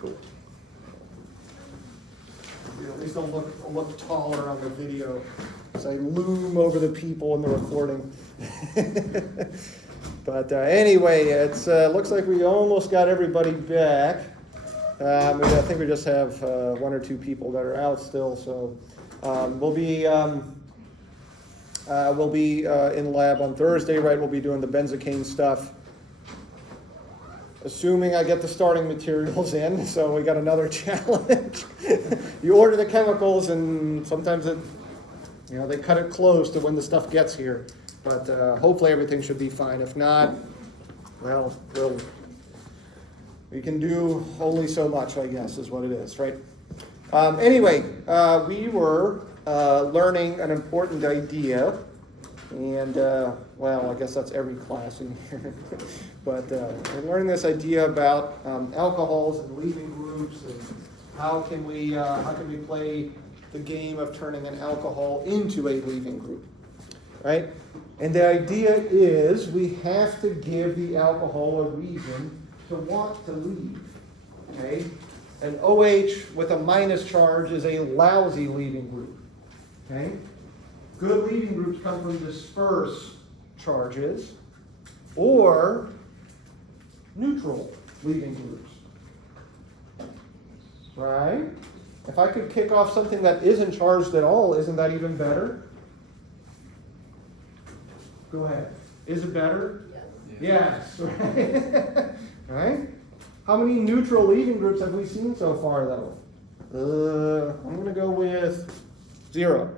Cool. At least I'll look taller on the video as I loom over the people in the recording. But anyway, it's looks like we almost got everybody back. I think we just have one or two people that are out still, so we'll be in lab on Thursday, right? We'll be doing the benzocaine stuff. Assuming I get the starting materials in, so we got another challenge. You order the chemicals, and sometimes they cut it close to when the stuff gets here. But hopefully everything should be fine. If not, well, we can do only so much, I guess, is what it is, right? Anyway, we were learning an important idea, and well, I guess that's every class in here. But we're learning this idea about alcohols and leaving groups, and how can we play the game of turning an alcohol into a leaving group, right? And the idea is we have to give the alcohol a reason to want to leave, okay? An OH with a minus charge is a lousy leaving group, okay? Good leaving groups come from disperse charges or neutral leaving groups, right? If I could kick off something that isn't charged at all, isn't that even better? Go ahead. Is it better? Yes. Yes, right? Right? How many neutral leaving groups have we seen so far, though? I'm going to go with 0.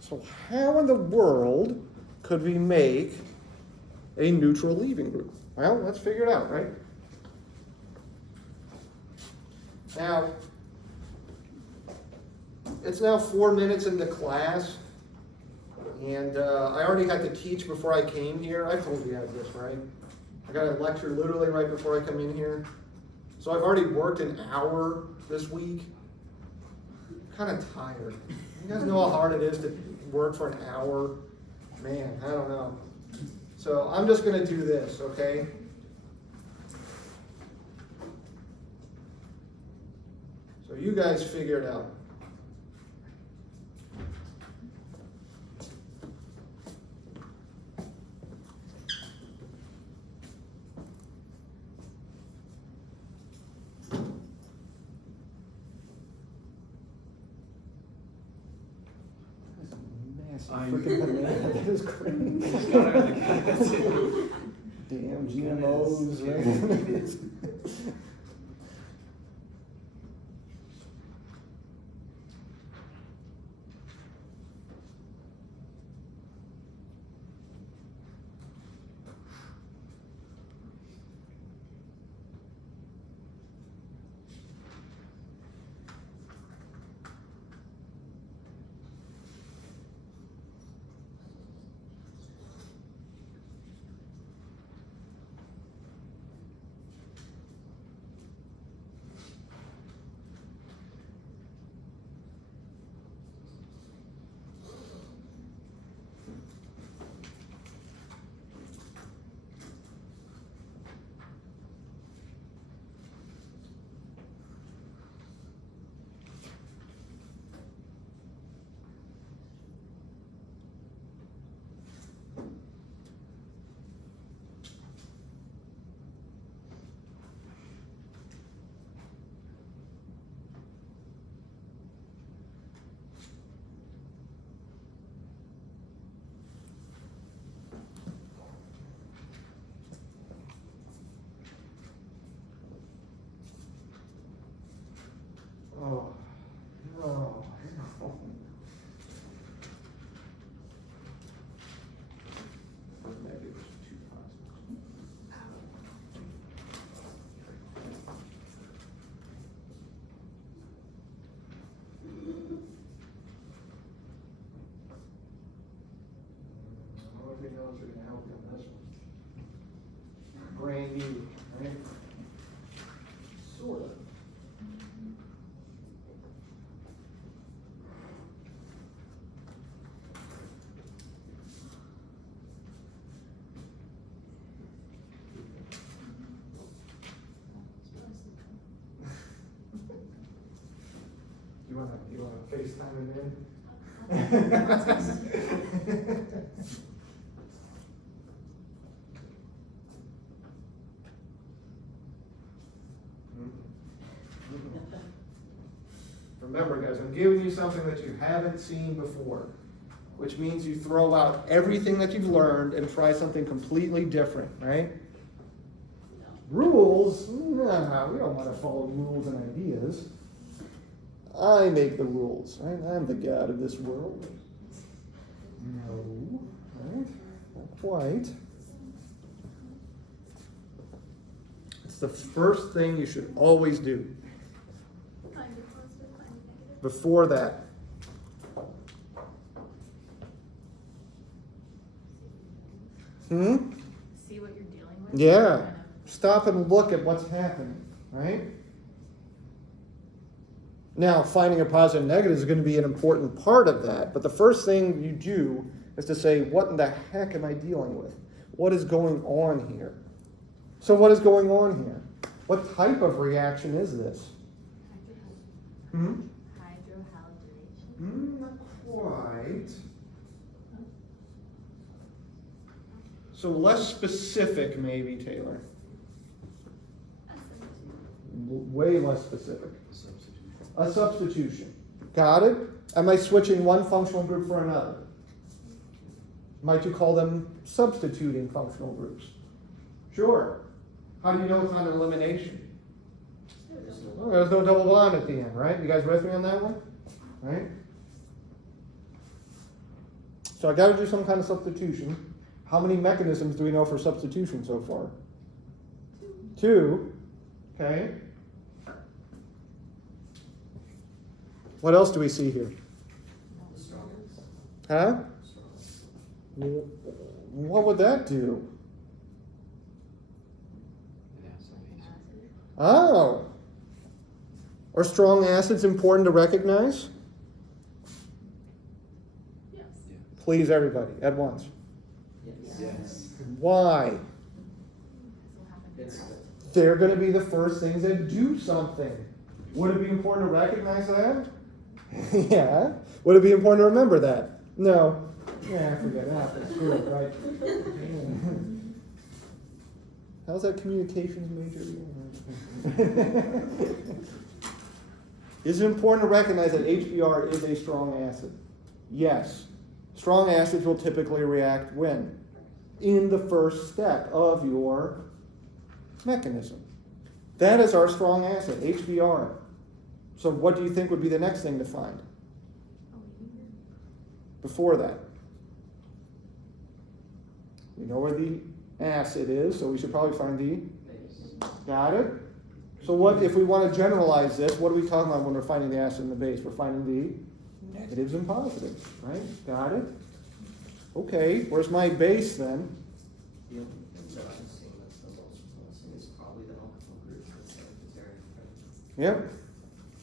So how in the world could we make a neutral leaving group? Well, let's figure it out, right? Now, it's now 4 minutes into class, and I already got to teach before I came here. I told you guys this, right? I got a lecture literally right before I come in here. So I've already worked an hour this week. I'm kind of tired. You guys know how hard it is to work for an hour? Man, I don't know. So I'm just going to do this, okay? So you guys figure it out. Freaking banana, that is crazy. Damn GMOs, right? Oh, no. Maybe it was too possible. I don't think else are going to help you on this one. Brand new, right? Sort of. wanna FaceTime him in? Remember, guys, I'm giving you something that you haven't seen before, which means you throw out everything that you've learned and try something completely different, right? Rules? Nah, we don't want to follow rules and ideas. I make the rules, right? I'm the god of this world. No, right? Not quite. It's the first thing you should always do. Before that. See what you're dealing with? Yeah. Stop and look at what's happening, right? Now, finding a positive and negative is going to be an important part of that. But the first thing you do is to say, what in the heck am I dealing with? What is going on here? So what is going on here? What type of reaction is this? Hydrohalburation? Not quite. So less specific, maybe, Taylor. Way less specific. A substitution. Got it? Am I switching one functional group for another? Might you call them substituting functional groups? Sure. How do you know it's not an elimination? Well, there's no double bond at the end, right? You guys with me on that one? Right? So I got to do some kind of substitution. How many mechanisms do we know for substitution so far? 2. Okay. What else do we see here? Huh? What would that do? Oh. Are strong acids important to recognize? Yes. Please, everybody, at once. Yes. Why? It's They're going to be the first things that do something. Would it be important to recognize that? Yeah. Would it be important to remember that? No. Yeah, forget that. Screw it, right? How's that communications major? Is it important to recognize that HBr is a strong acid? Yes. Strong acids will typically react when? In the first step of your mechanism. That is our strong acid, HBr. So what do you think would be the next thing to find? Before that. We know where the acid is, so we should probably find the... Got it? So what if we want to generalize this, what are we talking about when we're finding the acid and the base? We're finding the negatives and positives, right? Got it? Okay, where's my base then? the only thing that I'm seeing that's the most promising is probably the alcohol group. That's very Yep.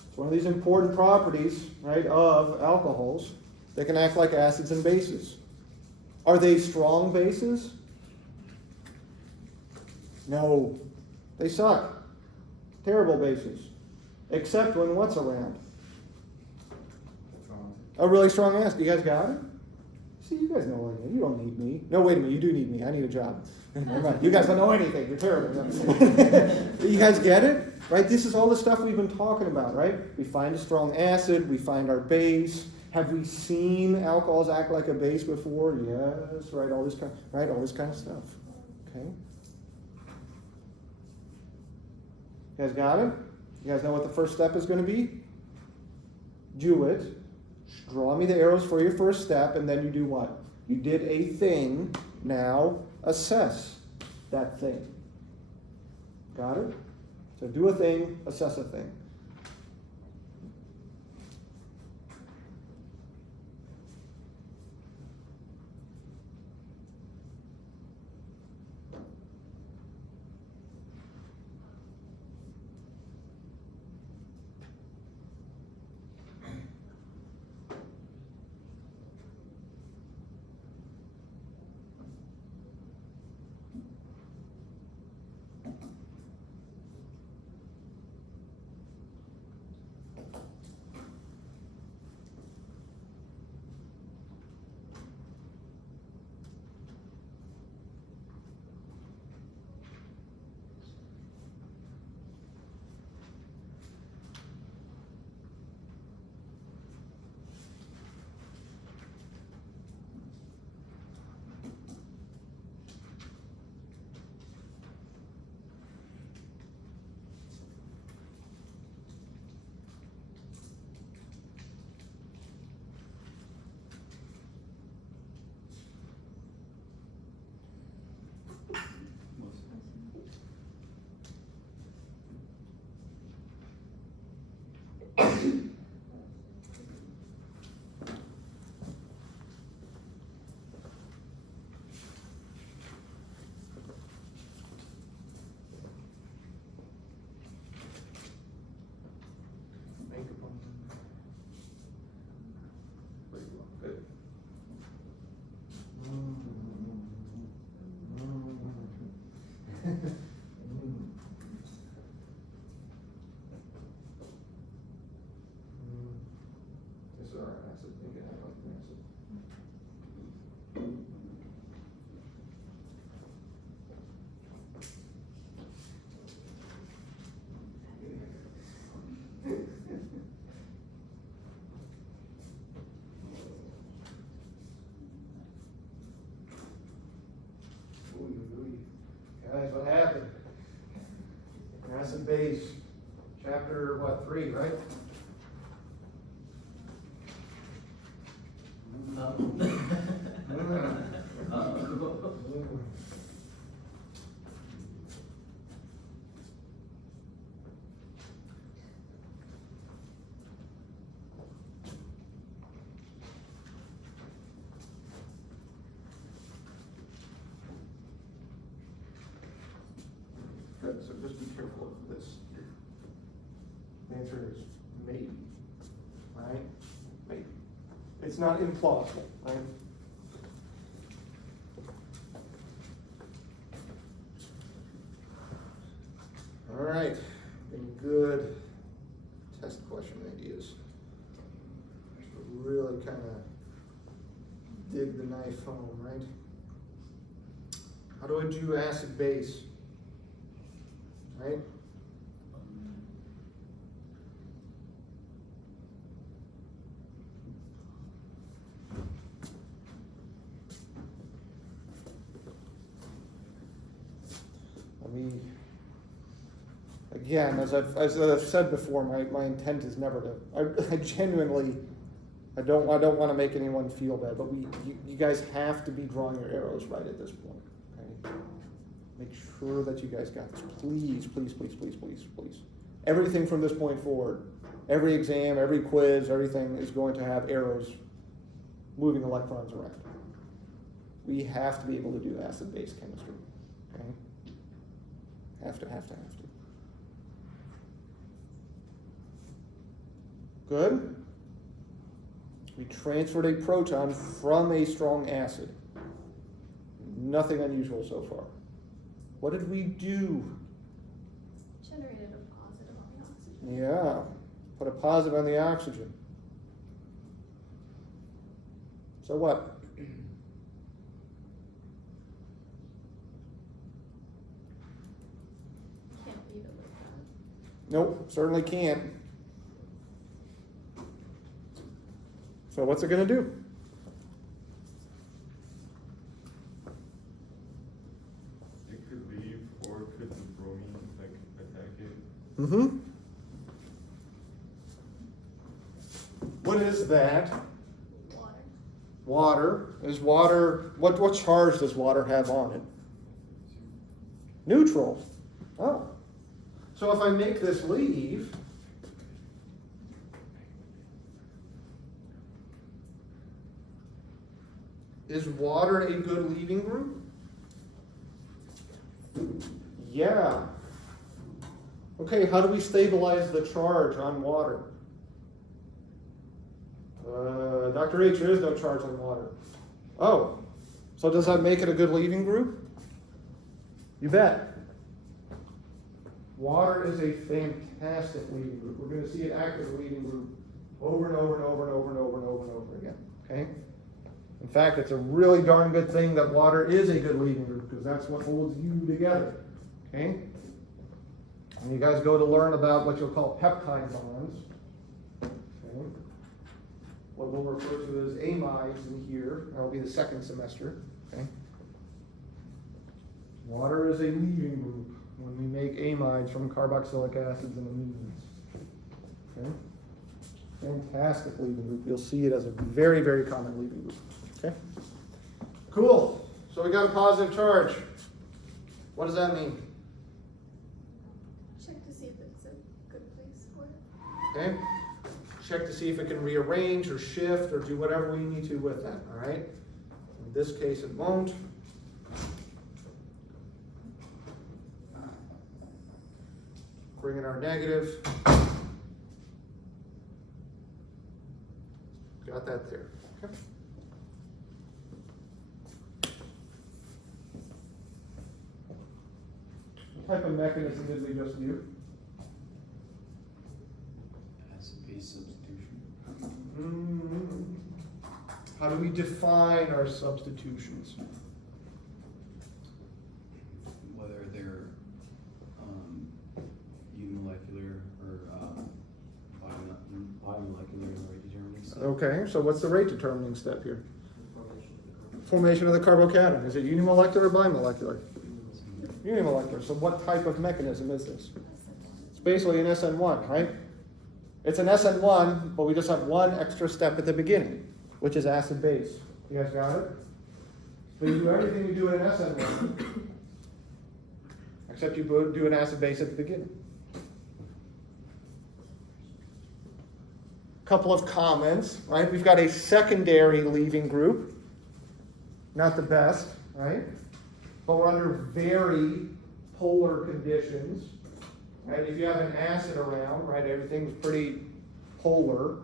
It's one of these important properties, right, of alcohols that can act like acids and bases. Are they strong bases? No. They suck. Terrible bases. Except when what's around? A really strong acid. You guys got it? See, you guys know what I mean. You don't need me. No, wait a minute. You do need me. I need a job. Never mind. You guys don't know anything. You're terrible. You guys get it? Right? This is all the stuff we've been talking about, right? We find a strong acid. We find our base. Have we seen alcohols act like a base before? Yes. Right? All this kind of stuff. Okay? You guys got it? You guys know what the first step is going to be? Do it. Draw me the arrows for your first step, and then you do what? You did a thing. Now assess that thing. Got it? So do a thing, assess a thing. Acid base, chapter, what, 3, right? Good, so just be careful of this. The answer is maybe, right? Maybe. It's not implausible, right? All right, any good test question ideas? Really kind of dig the knife home, right? How do I do acid base? Right? Again, as I've said before, my intent is never to, I genuinely, I don't want to make anyone feel bad, but you guys have to be drawing your arrows right at this point, okay? Make sure that you guys got this. Please, please, please, please, please, please. Everything from this point forward, every exam, every quiz, everything is going to have arrows moving electrons around. We have to be able to do acid-base chemistry, okay? Have to. Good. We transferred a proton from a strong acid. Nothing unusual so far. What did we do? Generated a positive on the oxygen. Yeah, put a positive on the oxygen. So what? Can't leave it like that. Nope, certainly can't. So what's it going to do? It could leave, or could the bromine like attack it? Mm-hmm. What is that? Water. Water. Is water, what charge does water have on it? Neutral. Oh. So if I make this leave, is water a good leaving group? Yeah. Okay, how do we stabilize the charge on water? Dr. H, there is no charge on water. Oh, so does that make it a good leaving group? You bet. Water is a fantastic leaving group. We're going to see it act as a leaving group over and over and over and over and over and over and over again. Okay? In fact, it's a really darn good thing that water is a good leaving group because that's what holds you together. Okay? And you guys go to learn about what you'll call peptide bonds. Okay? What we'll refer to as amides in here. That'll be the second semester. Okay? Water is a leaving group when we make amides from carboxylic acids and amines. Okay? Fantastic leaving group. You'll see it as a very, very common leaving group. Okay? Cool. So we got a positive charge. What does that mean? Check to see if it's a good place for it. Okay? Check to see if it can rearrange or shift or do whatever we need to with that. All right? In this case, it won't. Bring in our negative. Got that there. Okay. What type of mechanism did we just do? Acid-base substitution. How do we define our substitutions? Whether they're unimolecular or bimolecular is the rate determining step. Okay, so what's the rate determining step here? Formation of the carbon. Formation of the carbocation. Is it unimolecular or bimolecular? Unimolecular. So what type of mechanism is this? basically an SN1, right? It's an SN1, but we just have one extra step at the beginning, which is acid base. You guys got it? So you do everything you do in an SN1, except you do an acid base at the beginning. Couple of comments, right? We've got a secondary leaving group. Not the best, right? But we're under very polar conditions. Right? If you have an acid around, right, everything's pretty polar.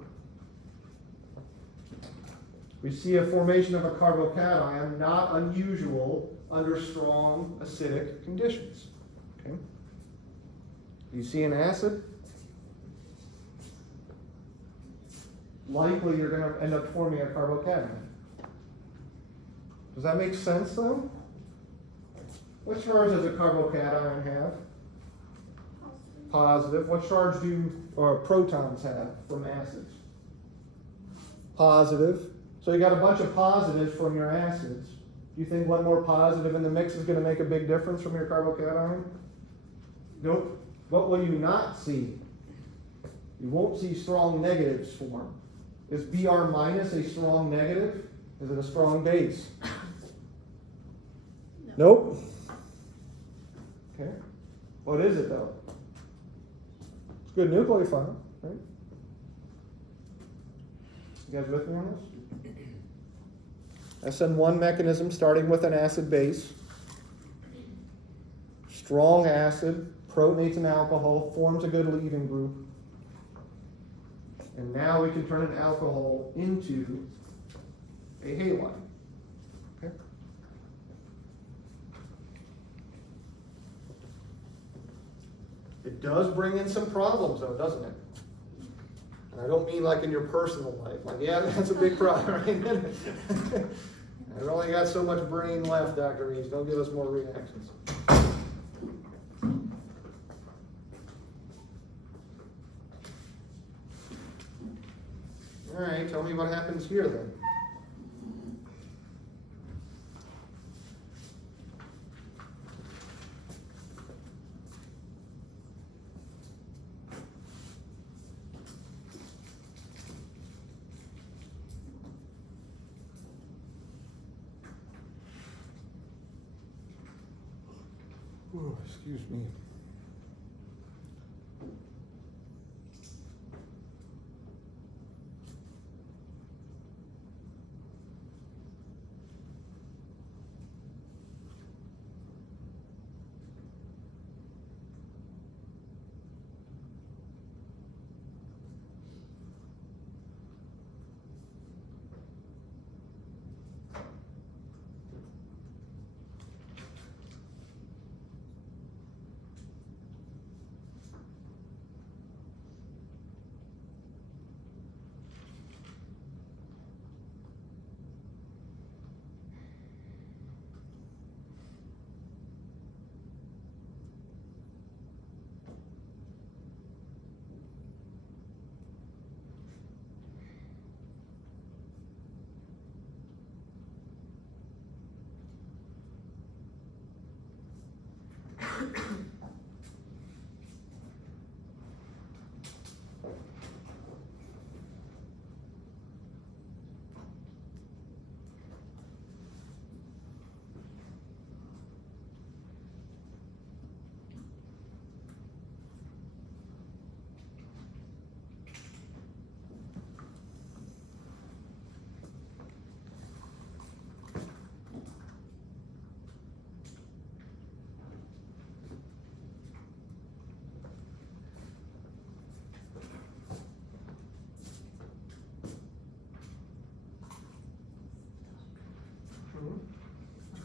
We see a formation of a carbocation, not unusual under strong acidic conditions. Okay? You see an acid, likely you're going to end up forming a carbocation. Does that make sense though? What charge does a carbocation have? Positive. What charge do protons have from acids? Positive. So you got a bunch of positives from your acids. Do you think one more positive in the mix is going to make a big difference from your carbocation? Nope. What will you not see? You won't see strong negatives form. Is Br minus a strong negative? Is it a strong base? Nope. Okay. What is it though? It's a good nucleophile, right? You guys with me on this? SN1 mechanism starting with an acid base. Strong acid protonates an alcohol, forms a good leaving group. And now we can turn an alcohol into a halide. Okay? It does bring in some problems though, doesn't it? And I don't mean like in your personal life. Like, yeah, that's a big problem, right? I've only got so much brain left, Dr. Reeves. Don't give us more reactions. All right, tell me what happens here then. Oh, excuse me.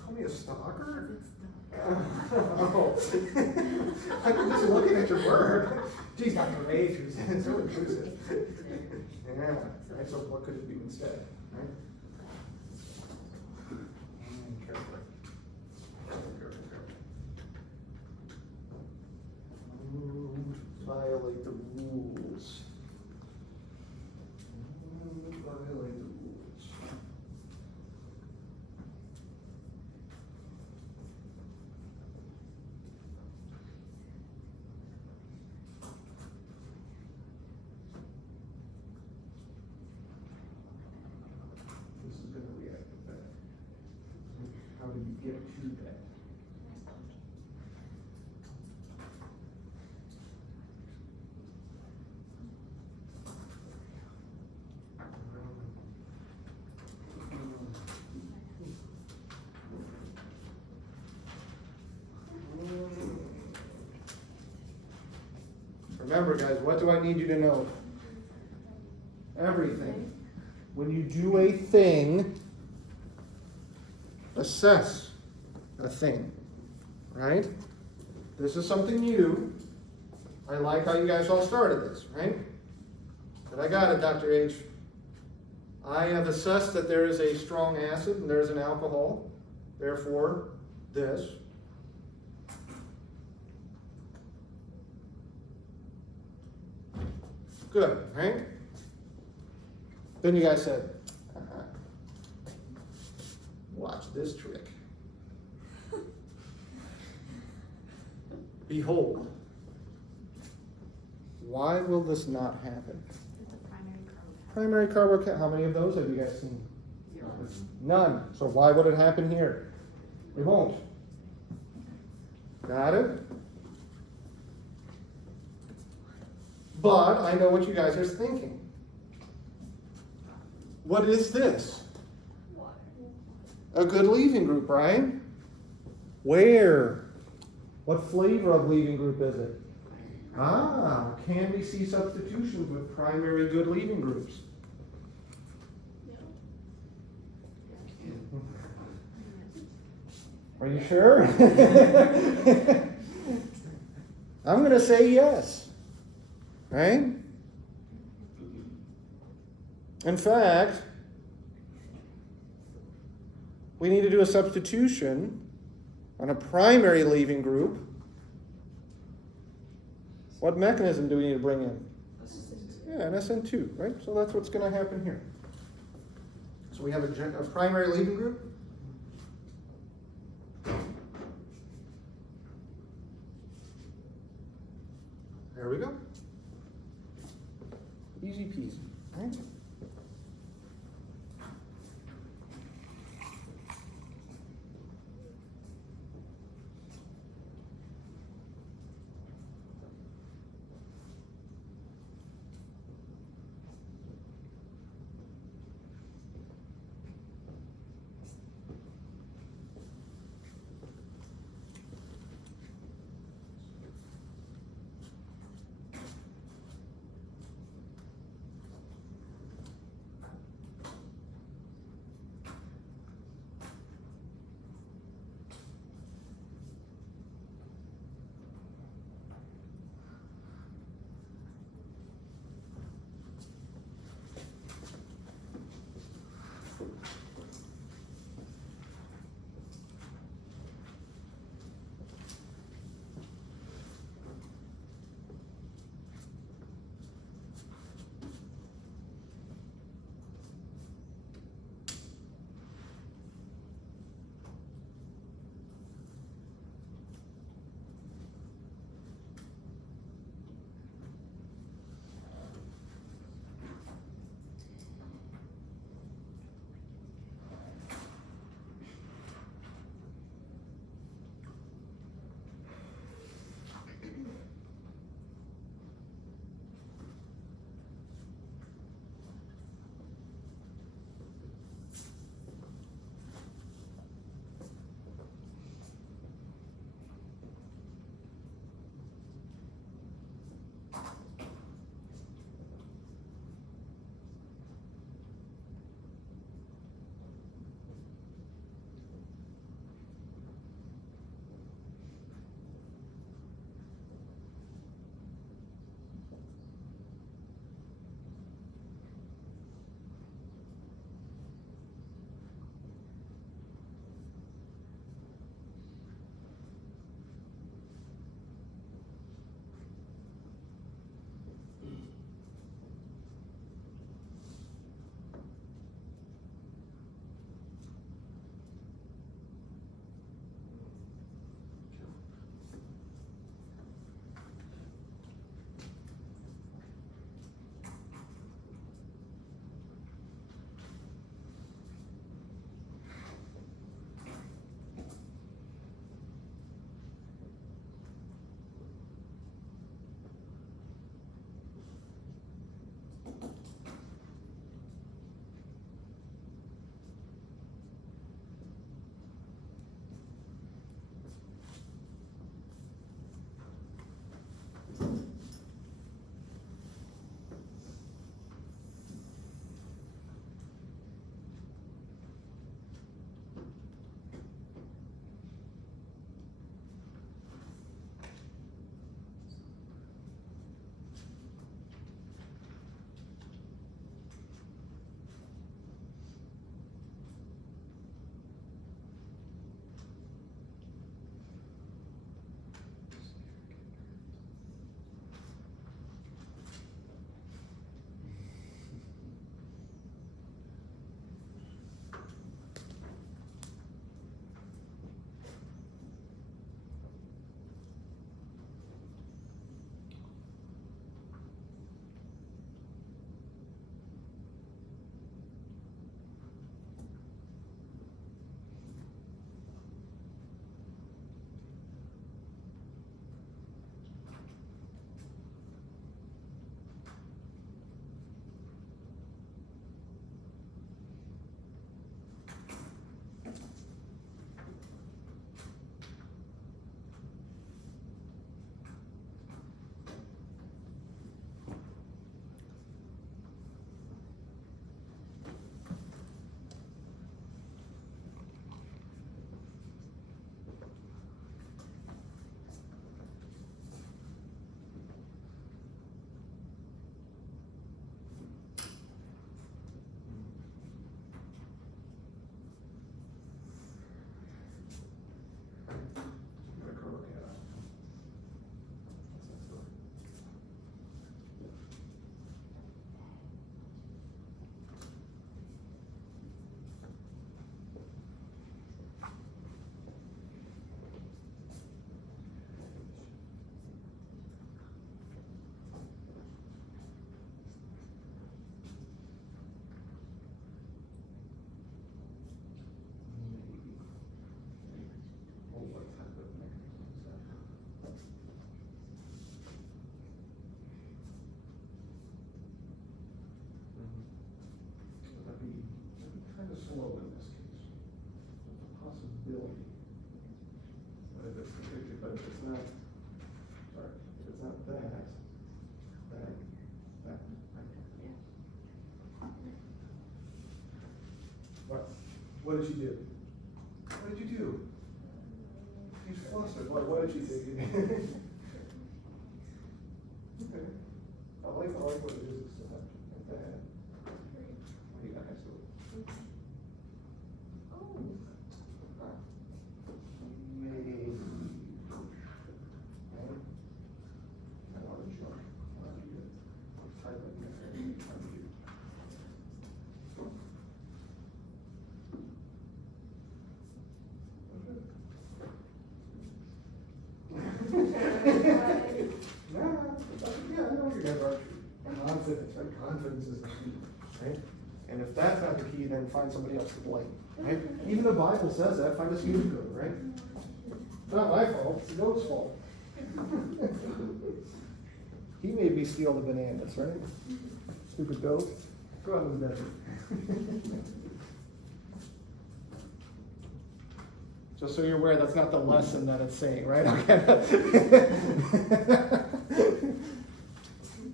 Call me a stalker? Oh. I'm just looking at your work. Geez, Dr. Rage, it's so intrusive. Yeah, right, so what could it be instead, right? Carefully. Violate the rules. Violate the rules. get to that. Remember, guys, what do I need you to know? Everything. When you do a thing, assess a thing, right? This is something new. I like how you guys all started this, right? But I got it, Dr. H. I have assessed that there is a strong acid and there's an alcohol. Therefore, this. Good, right? Then you guys said, watch this trick. Behold, why will this not happen? Primary carbocation, how many of those have you guys seen? None. So why would it happen here? It won't. Got it? But I know what you guys are thinking. What is this? Water. A good leaving group, right? Where? What flavor of leaving group is it? Ah, can we see substitutions with primary good leaving groups? Are you sure? I'm going to say yes. Right? In fact, we need to do a substitution on a primary leaving group. What mechanism do we need to bring in? Yeah, an SN2, right? So that's what's going to happen here. So we have a primary leaving group. There we go. Easy peasy, right? What did you do? What did you do? He's flustered. What did you do? Okay. I like what it is. Like that. You got next to it. Oh, Maybe. I want to jump. Type it in there. No, yeah, I know you guys are. Confidence, right? Confidence is the key, right? And if that's not the key, then find somebody else to blame, right? Even the Bible says that, find a scapegoat, right? It's not my fault, it's the goat's fault. He made me steal the bananas, right? Stupid goat. Go out in the desert. Just so you're aware, that's not the lesson that it's saying, right? Okay.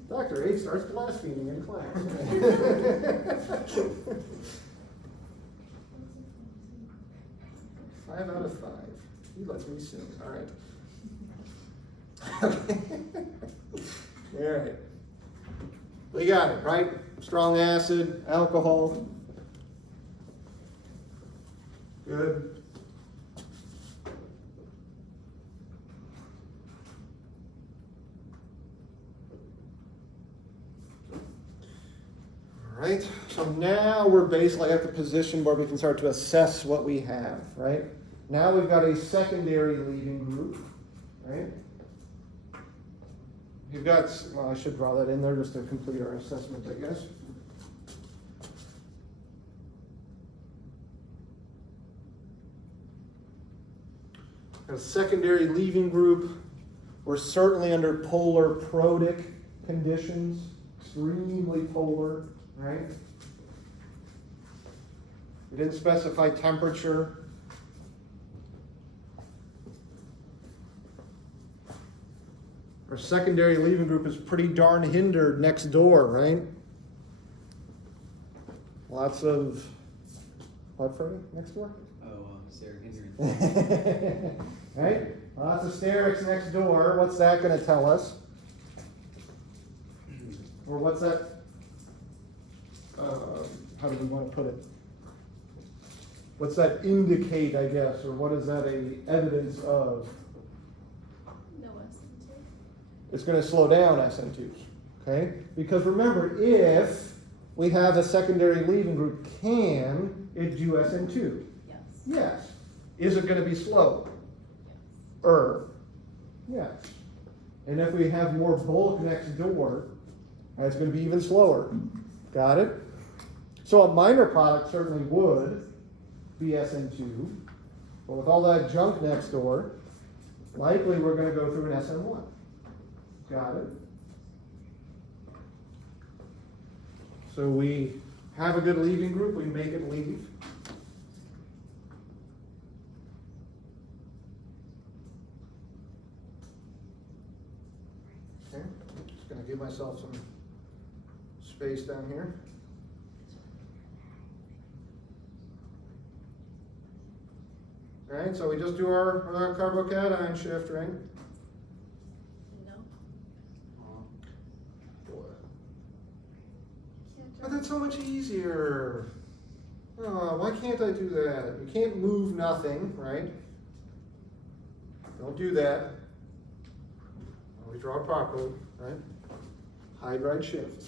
Dr. H starts blaspheming in class. 5 out of 5. He lets me sing. All right. Okay. All right. We got it, right? Strong acid, alcohol. Good. Right? So now we're basically at the position where we can start to assess what we have, right? Now we've got a secondary leaving group, right? You've got, well, I should draw that in there just to complete our assessment, I guess. A secondary leaving group, we're certainly under polar protic conditions, extremely polar. Right? We didn't specify temperature. Our secondary leaving group is pretty darn hindered next door, right? Lots of, what, Freddie, next door? Steric hindrance. Right? Lots of sterics next door. What's that going to tell us? Or what's that? How do we want to put it? What's that indicate, I guess, or what is that a evidence of? no SN2. It's going to slow down SN2s, okay? Because remember, if we have a secondary leaving group, can it do SN2? Yes. Yes. Is it going to be slow? Yes. Yes. And if we have more bulk next door, it's going to be even slower. Got it? So a minor product certainly would be SN2, but with all that junk next door, likely we're going to go through an SN1. Got it? So we have a good leaving group, we make it leave. Okay, just going to give myself some space down here. All right, so we just do our carbocation shift, right? No. But that's so much easier. Oh, why can't I do that? You can't move nothing, right? Don't do that. Always draw it properly, right? Hydride shift.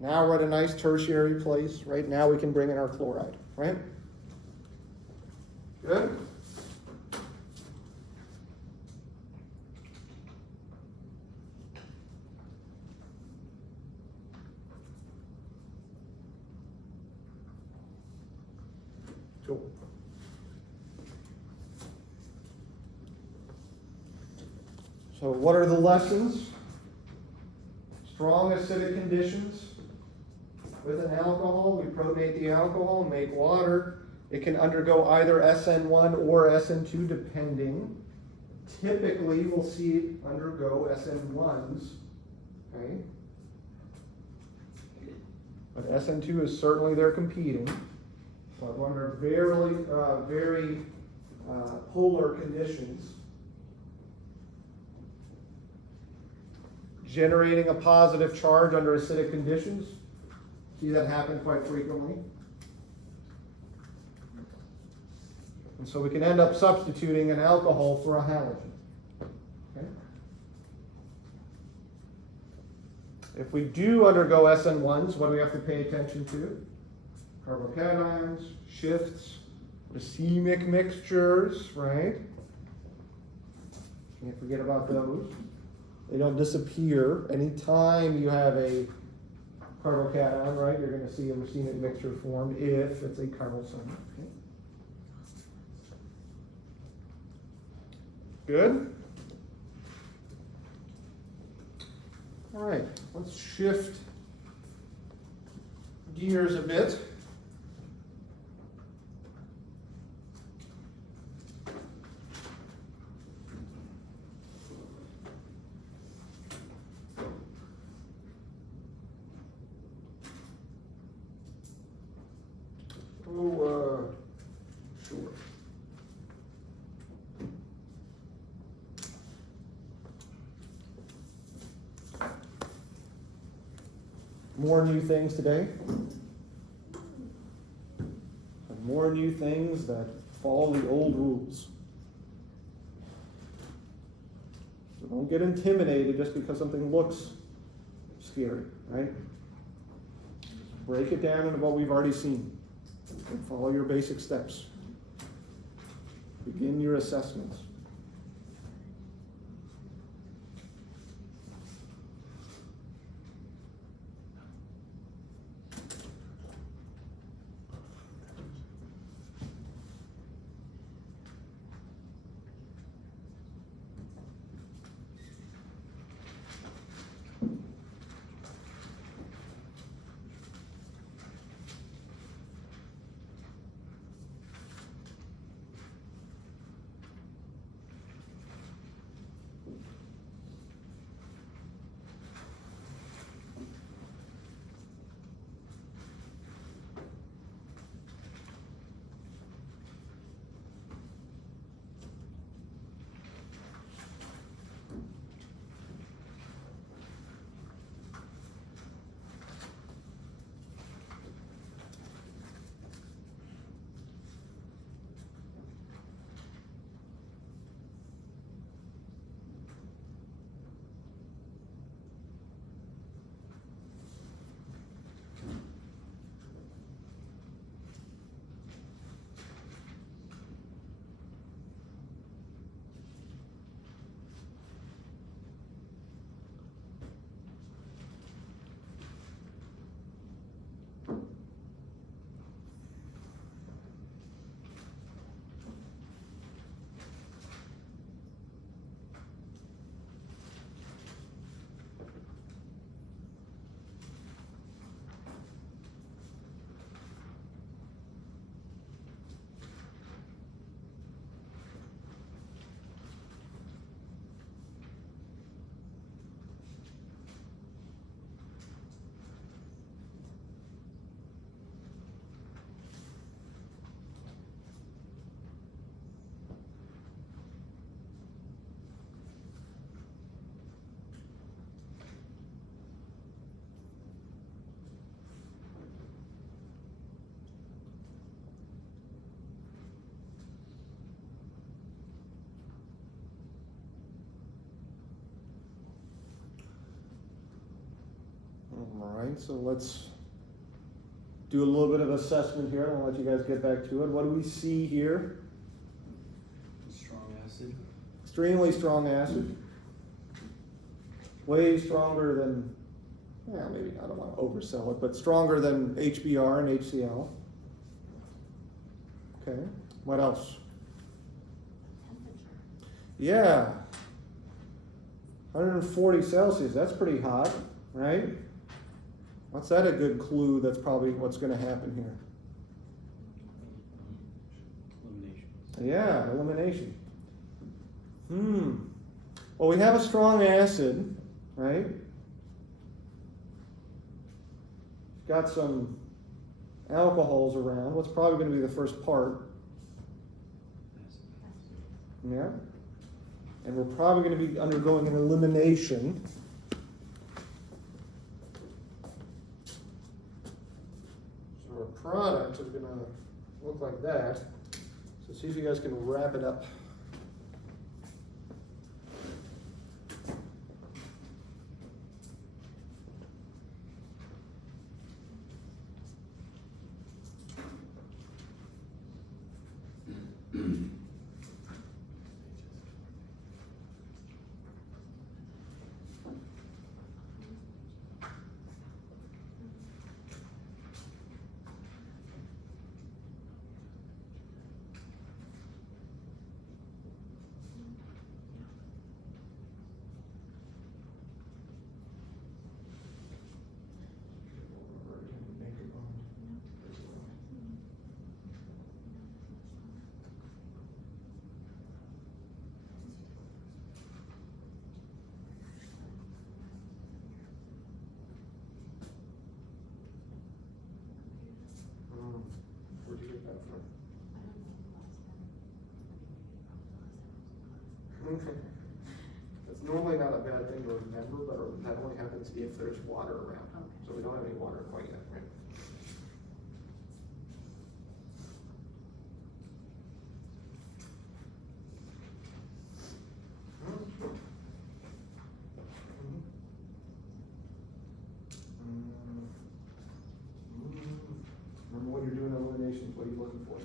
Now we're at a nice tertiary place, right? Now we can bring in our chloride, right? Good? Cool. So what are the lessons? Strong acidic conditions. With an alcohol, we protonate the alcohol and make water. It can undergo either SN1 or SN2 depending. Typically, we'll see it undergo SN1s, okay? But SN2 is certainly there competing. but under very polar conditions, generating a positive charge under acidic conditions. See that happen quite frequently. And so we can end up substituting an alcohol for a halogen. Okay? If we do undergo SN1s, what do we have to pay attention to? Carbocations, shifts, racemic mixtures, right? Can't forget about those. They don't disappear. Anytime you have a carbocation, right, you're going to see a racemic mixture formed if it's a carbosome. Okay? Good? All right, let's shift gears a bit. Sure. More new things today. And more new things that follow the old rules. So don't get intimidated just because something looks scary, right? Just break it down into what we've already seen. And follow your basic steps. Begin your assessments. All right, so let's do a little bit of assessment here. I'll let you guys get back to it. What do we see here? Strong acid. Extremely strong acid. Way stronger than, yeah, maybe I don't want to oversell it, but stronger than HBr and HCl. Okay, what else? Temperature. Yeah, 140 Celsius, that's pretty hot, right? What's that a good clue that's probably what's going to happen here? Elimination. Yeah, elimination. Well, we have a strong acid, right? Got some alcohols around, what's probably going to be the first part? Yeah. And we're probably going to be undergoing an elimination. So our product is going to look like that. So see if you guys can wrap it up. Where'd you get that from? That's normally not a bad thing to remember, but that only happens if there's water around. Okay. So we don't have any water quite yet, right? Remember when you're doing eliminations, what are you looking for?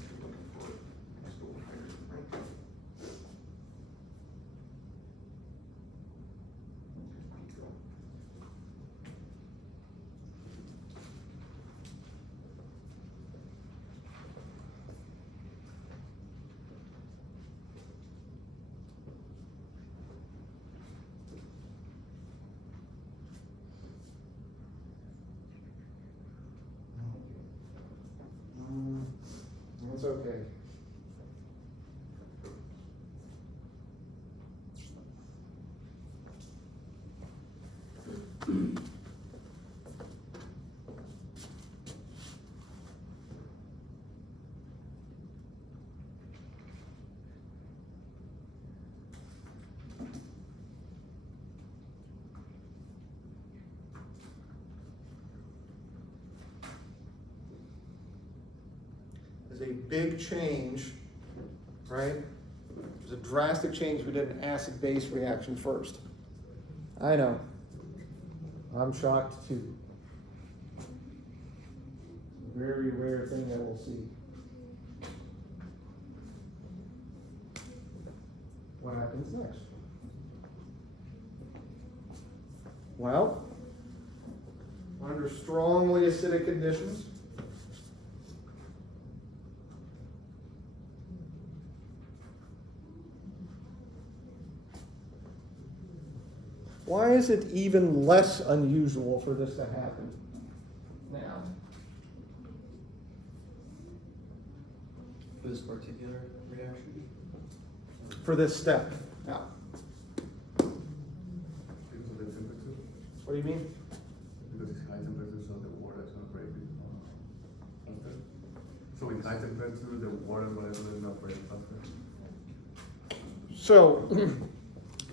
You're looking for next to hydrogen, right? That's okay. Is a big change, right? It's a drastic change. We did an acid-base reaction first. I know. I'm shocked too. It's a very rare thing that we'll see. What happens next? Well, under strongly acidic conditions, why is it even less unusual for this to happen now? For this particular reaction? For this step now. Because of the temperature, What do you mean? because it's high temperature, so the water is not break it faster. So with high temperature, the water molecule is not break faster. So,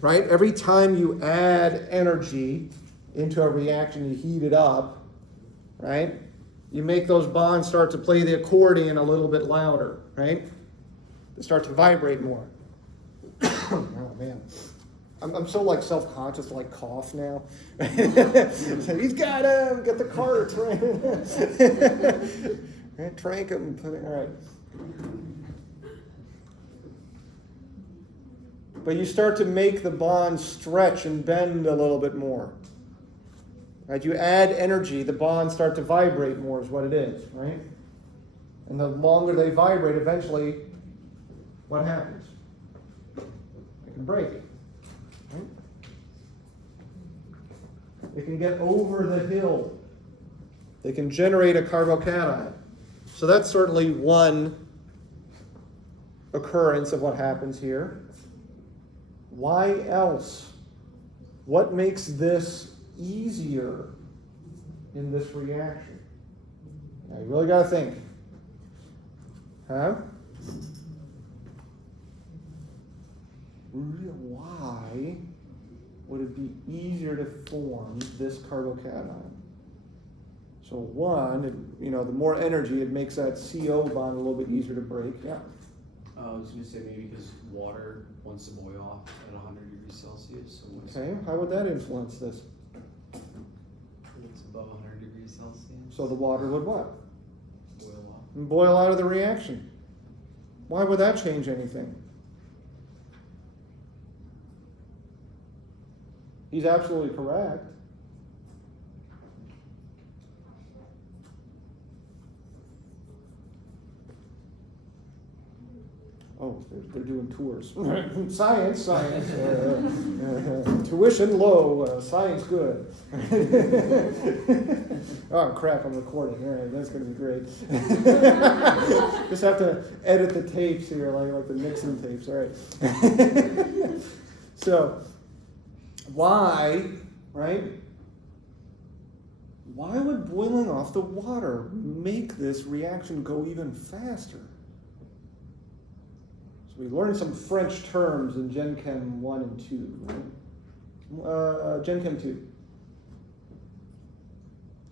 right, every time you add energy into a reaction, you heat it up, right? You make those bonds start to play the accordion a little bit louder, right? They start to vibrate more. Oh man, I'm so like self-conscious to like cough now. So he's got him, get the cart, right? Right, trank him, put it, all right. But you start to make the bonds stretch and bend a little bit more. Right? You add energy, the bonds start to vibrate more is what it is, right? And the longer they vibrate, eventually, what happens? It can break. Right? It can get over the hill. They can generate a carbocation. So that's certainly one occurrence of what happens here. Why else? What makes this easier in this reaction? Now, you really got to think. Huh? Why would it be easier to form this carbocation? So one, the more energy, it makes that CO bond a little bit easier to break. Yeah. I was gonna say maybe because water wants to boil off at 100 degrees Celsius, so once Okay. How would that influence this? it's above 100 degrees Celsius, So the water would what? boil off. Boil out of the reaction. Why would that change anything? He's absolutely correct. Oh, they're doing tours. Science. Tuition low, science good. Oh crap, I'm recording. All right, that's going to be great. Just have to edit the tapes here, like the Nixon tapes. All right. So, why would boiling off the water make this reaction go even faster? We learned some French terms in Gen Chem 1 and 2, right? Gen Chem 2.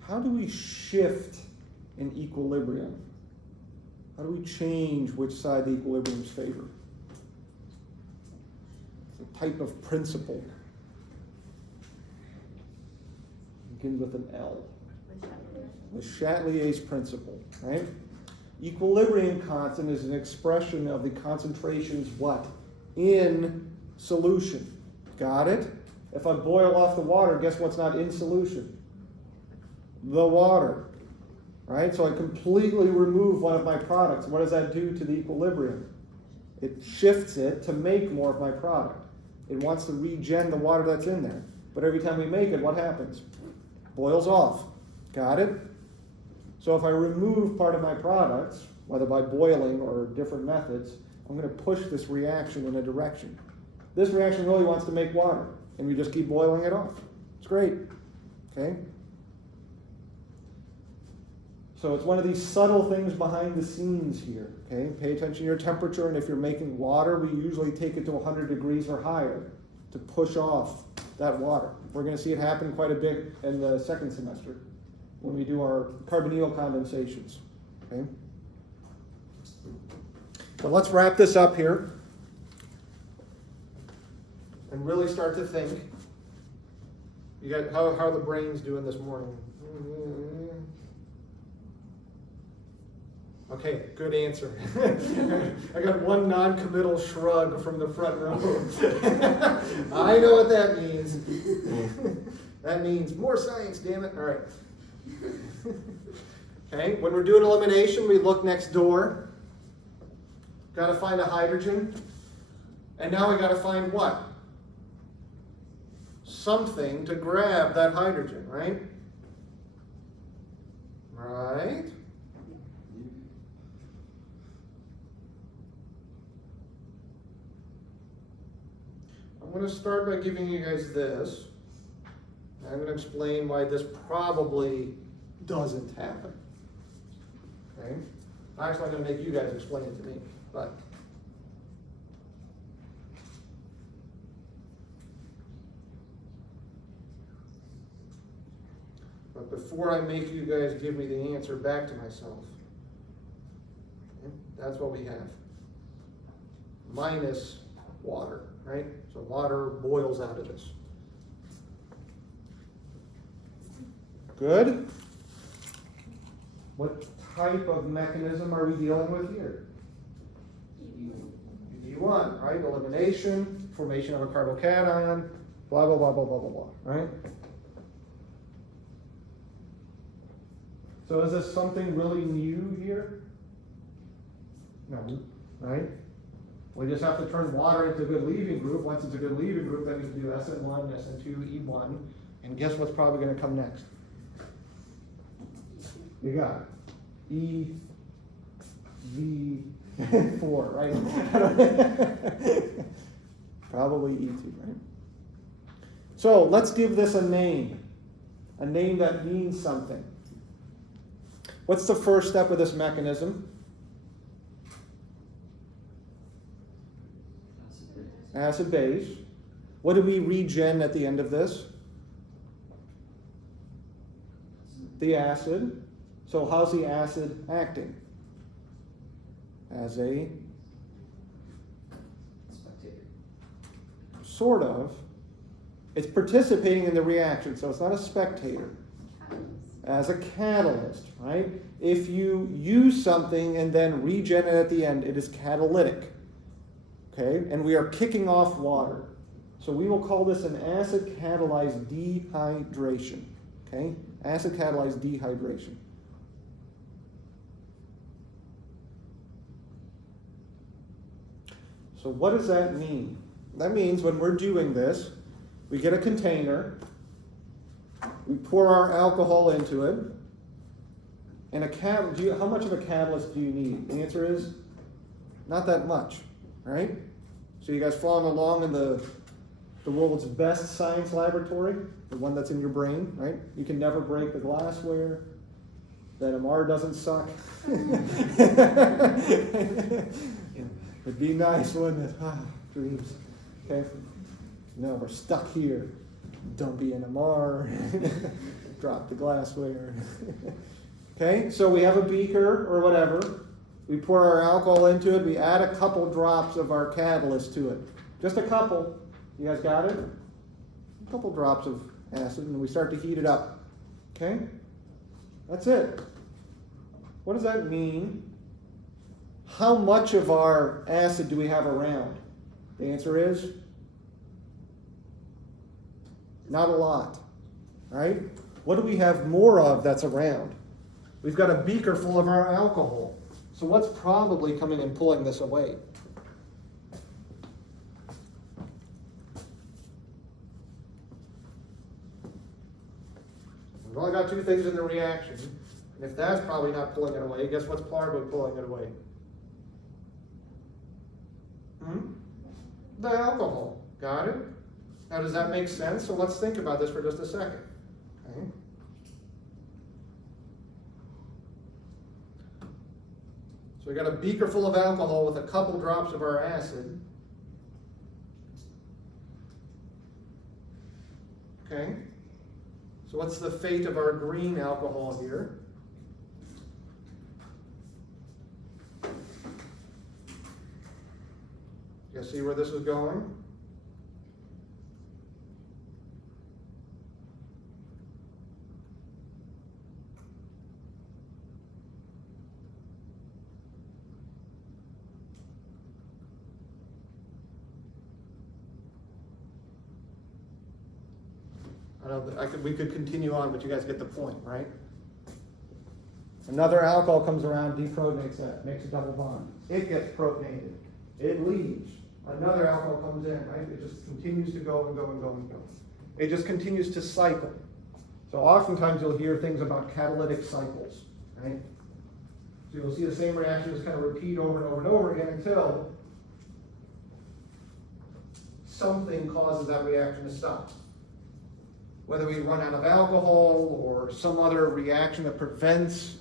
How do we shift in equilibrium? How do we change which side the equilibriums favor? It's a type of principle. It begins with an L. The Chatelier's principle, right? Equilibrium constant is an expression of the concentrations what? In solution. Got it? If I boil off the water, guess what's not in solution? The water. Right? So I completely remove one of my products. What does that do to the equilibrium? It shifts it to make more of my product. It wants to regen the water that's in there. But every time we make it, what happens? Boils off. Got it? So if I remove part of my products, whether by boiling or different methods, I'm going to push this reaction in a direction. This reaction really wants to make water, and we just keep boiling it off. It's great. Okay? So it's one of these subtle things behind the scenes here. Okay? Pay attention to your temperature, and if you're making water, we usually take it to 100 degrees or higher to push off that water. We're going to see it happen quite a bit in the second semester when we do our carbonyl condensations. Okay? So let's wrap this up here and really start to think. You got how are the brains doing this morning? Okay, good answer. I got one non-committal shrug from the front row. I know what that means. That means more science, damn it. All right. Okay, when we're doing elimination, we look next door. Got to find a hydrogen. And now we got to find what? Something to grab that hydrogen, right? Right? I'm going to start by giving you guys this. I'm going to explain why this probably doesn't happen. Okay? I'm actually going to make you guys explain it to me, but before I make you guys give me the answer back to myself, okay, that's what we have. Minus water, right? So water boils out of this. Good? What type of mechanism are we dealing with here? D1, right? Elimination, formation of a carbocation, blah, blah, blah, blah, blah, blah, blah, right? So is this something really new here? No, right? We just have to turn water into a good leaving group. Once it's a good leaving group, then we can do SN1, SN2, E1. And guess what's probably going to come next? You got it. E, V, 4, right? Probably E2, right? So let's give this a name. A name that means something. What's the first step of this mechanism? Acid base. What do we regen at the end of this? The acid. So how's the acid acting? As a Spectator. sort of. It's participating in the reaction, so it's not a spectator. As a catalyst, right? If you use something and then regen it at the end, it is catalytic. Okay? And we are kicking off water. So we will call this an acid catalyzed dehydration. Okay? Acid catalyzed dehydration. So what does that mean? That means when we're doing this, we get a container, we pour our alcohol into it, and how much of a catalyst do you need? The answer is not that much, right? So you guys following along in the world's best science laboratory, the one that's in your brain, right? You can never break the glassware. That MR doesn't suck. It'd be nice, wouldn't it? Ah, dreams. Okay. No, we're stuck here. Don't be an MR. Drop the glassware. Okay, so we have a beaker or whatever. We pour our alcohol into it. We add a couple drops of our catalyst to it. Just a couple. You guys got it? A couple drops of acid, and we start to heat it up. Okay? That's it. What does that mean? How much of our acid do we have around? The answer is not a lot, right? What do we have more of that's around? We've got a beaker full of our alcohol. So what's probably coming and pulling this away? We've only got two things in the reaction. And if that's probably not pulling it away, guess what's probably pulling it away? The alcohol. Got it? Now, does that make sense? So let's think about this for just a second. Okay. So we got a beaker full of alcohol with a couple drops of our acid. Okay. So what's the fate of our green alcohol here? You see where this is going? We could continue on, but you guys get the point, right? Another alcohol comes around, deprotonates that, makes a double bond. It gets protonated. It leaves. Another alcohol comes in, right? It just continues to go and go and go and go. It just continues to cycle. So oftentimes you'll hear things about catalytic cycles, right? So you'll see the same reaction just kind of repeat over and over and over again until something causes that reaction to stop. Whether we run out of alcohol or some other reaction that prevents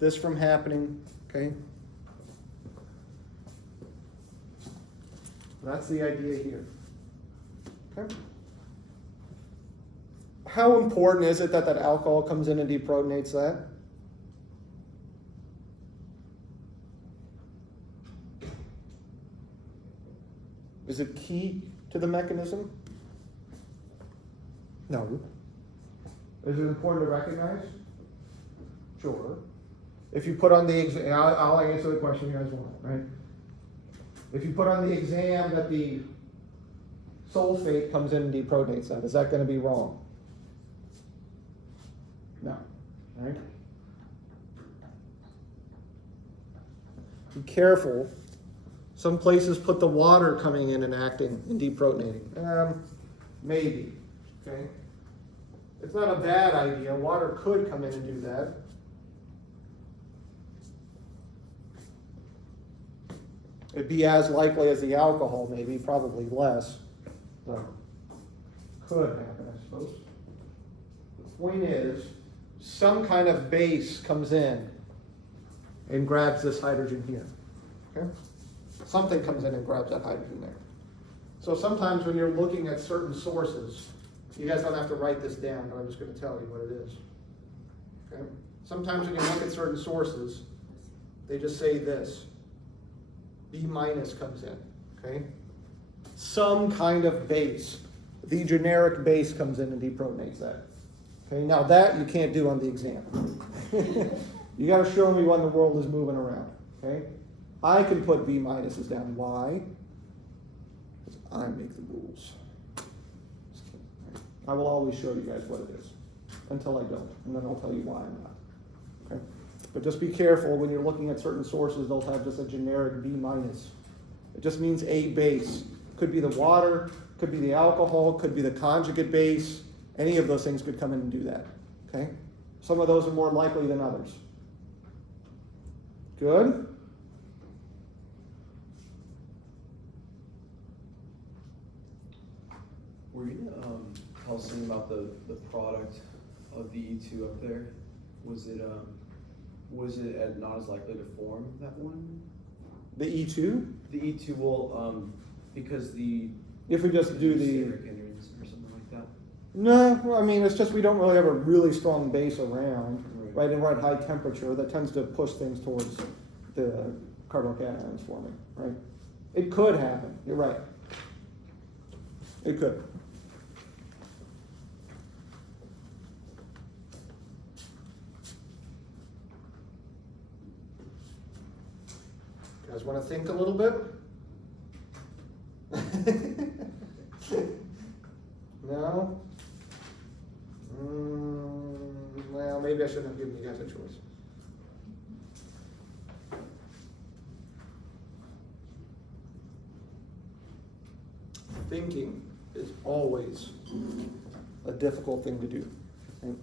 this from happening, okay? That's the idea here. Okay? How important is it that that alcohol comes in and deprotonates that? Is it key to the mechanism? No. Is it important to recognize? Sure. If you put on the exam, I'll answer the question you guys want, right? If you put on the exam that the sulfate comes in and deprotonates that, is that going to be wrong? No. Right? Be careful. Some places put the water coming in and acting and deprotonating. Maybe. Okay? It's not a bad idea. Water could come in and do that. It'd be as likely as the alcohol, maybe, probably less. So, could happen, I suppose. point is, some kind of base comes in and grabs this hydrogen here. Okay? Something comes in and grabs that hydrogen there. So sometimes when you're looking at certain sources, you guys don't have to write this down, but I'm just going to tell you what it is. Okay? Sometimes when you look at certain sources, they just say this. B minus comes in. Okay? Some kind of base. The generic base comes in and deprotonates that. Okay? Now that you can't do on the exam. You got to show me when the world is moving around. Okay? I can put B minuses down. Why? Because I make the rules. I will always show you guys what it is until I don't, and then I'll tell you why I'm not. Okay? But just be careful when you're looking at certain sources, they'll have just a generic B minus. It just means a base. Could be the water, could be the alcohol, could be the conjugate base. Any of those things could come in and do that. Okay? Some of those are more likely than others. Good? Were you tell us something about the product of the E2 up there? Was it not as likely to form that one? The E2? The E2 will because the If we just do the... steric hindrance or something like that. No, well, I mean, it's just we don't really have a really strong base around, Right. right? And we're at high temperature. That tends to push things towards the carbocations forming, right? It could happen. You're right. It could. You guys want to think a little bit? No? Well, maybe I shouldn't have given you guys a choice. Thinking is always a difficult thing to do. Right?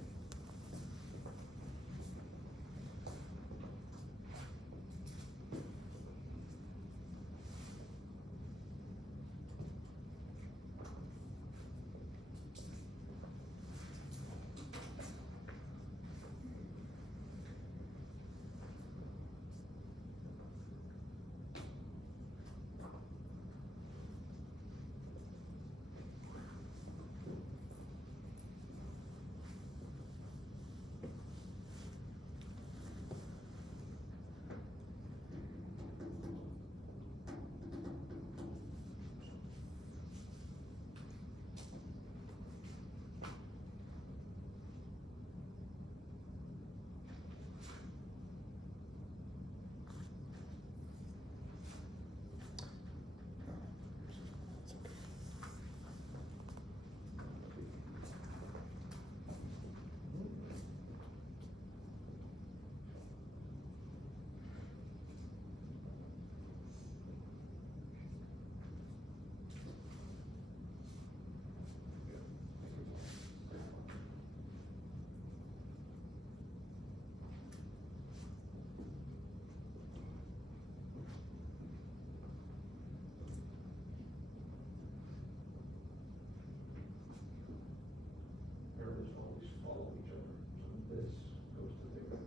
Arrows always follow each other. So this goes to there.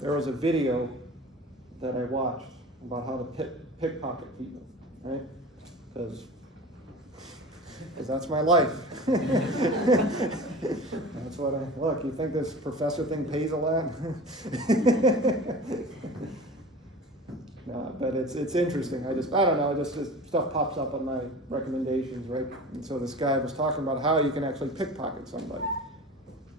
There was a video that I watched about how to pickpocket people, right? Because that's my life. That's what look, you think this professor thing pays a lot? No, but it's interesting. I don't know, just stuff pops up on my recommendations, right? And so this guy was talking about how you can actually pickpocket somebody.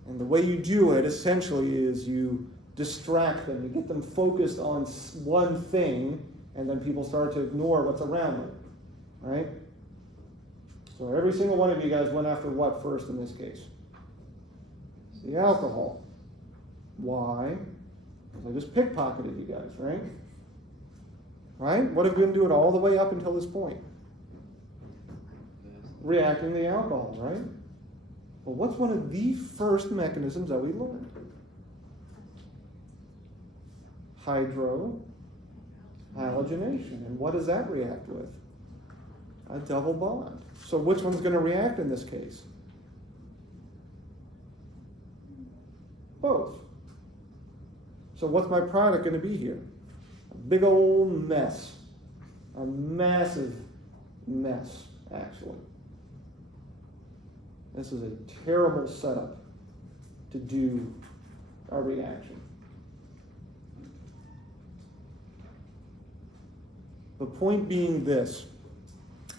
And the way you do it essentially is you distract them, you get them focused on one thing, and then people start to ignore what's around them, right? So every single one of you guys went after what first in this case? The alcohol. Why? Because I just pickpocketed you guys, right? Right? What have we been doing all the way up until this point? Reacting to the alcohol, right? Well, what's one of the first mechanisms that we learned? Hydrogenation. And what does that react with? A double bond. So which one's going to react in this case? Both. So what's my product going to be here? A big old mess. A massive mess, actually. This is a terrible setup to do a reaction. The point being this: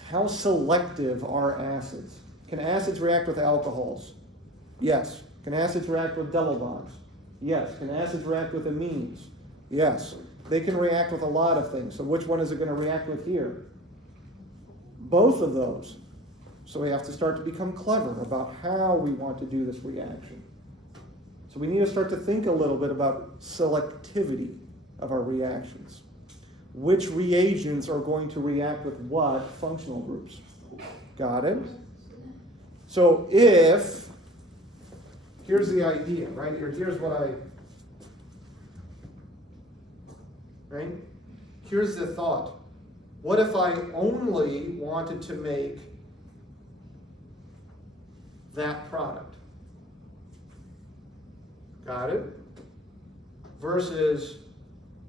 how selective are acids? Can acids react with alcohols? Yes. Can acids react with double bonds? Yes. Can acids react with amines? Yes. They can react with a lot of things. So which one is it going to react with here? Both of those. So we have to start to become clever about how we want to do this reaction. So we need to start to think a little bit about selectivity of our reactions. Which reagents are going to react with what functional groups? Got it? So if, here's the idea, right? Here's what right? Here's the thought. What if I only wanted to make that product? Got it? Versus,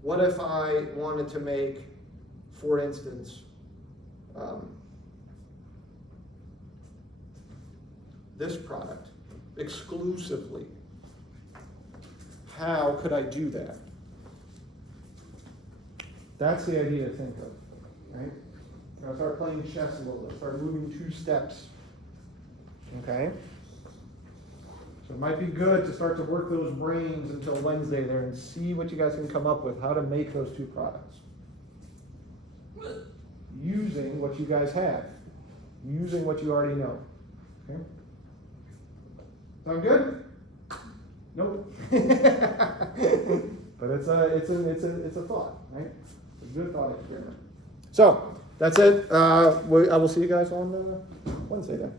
what if I wanted to make, for instance, this product exclusively? How could I do that? That's the idea to think of, right? I'll start playing chess a little bit, start moving 2 steps. Okay? So it might be good to start to work those brains until Wednesday there and see what you guys can come up with, how to make those 2 products. Using what you guys have. Using what you already know. Okay? Sound good? Nope. But it's a thought, right? It's a good thought experiment. So, that's it. I will see you guys on Wednesday then.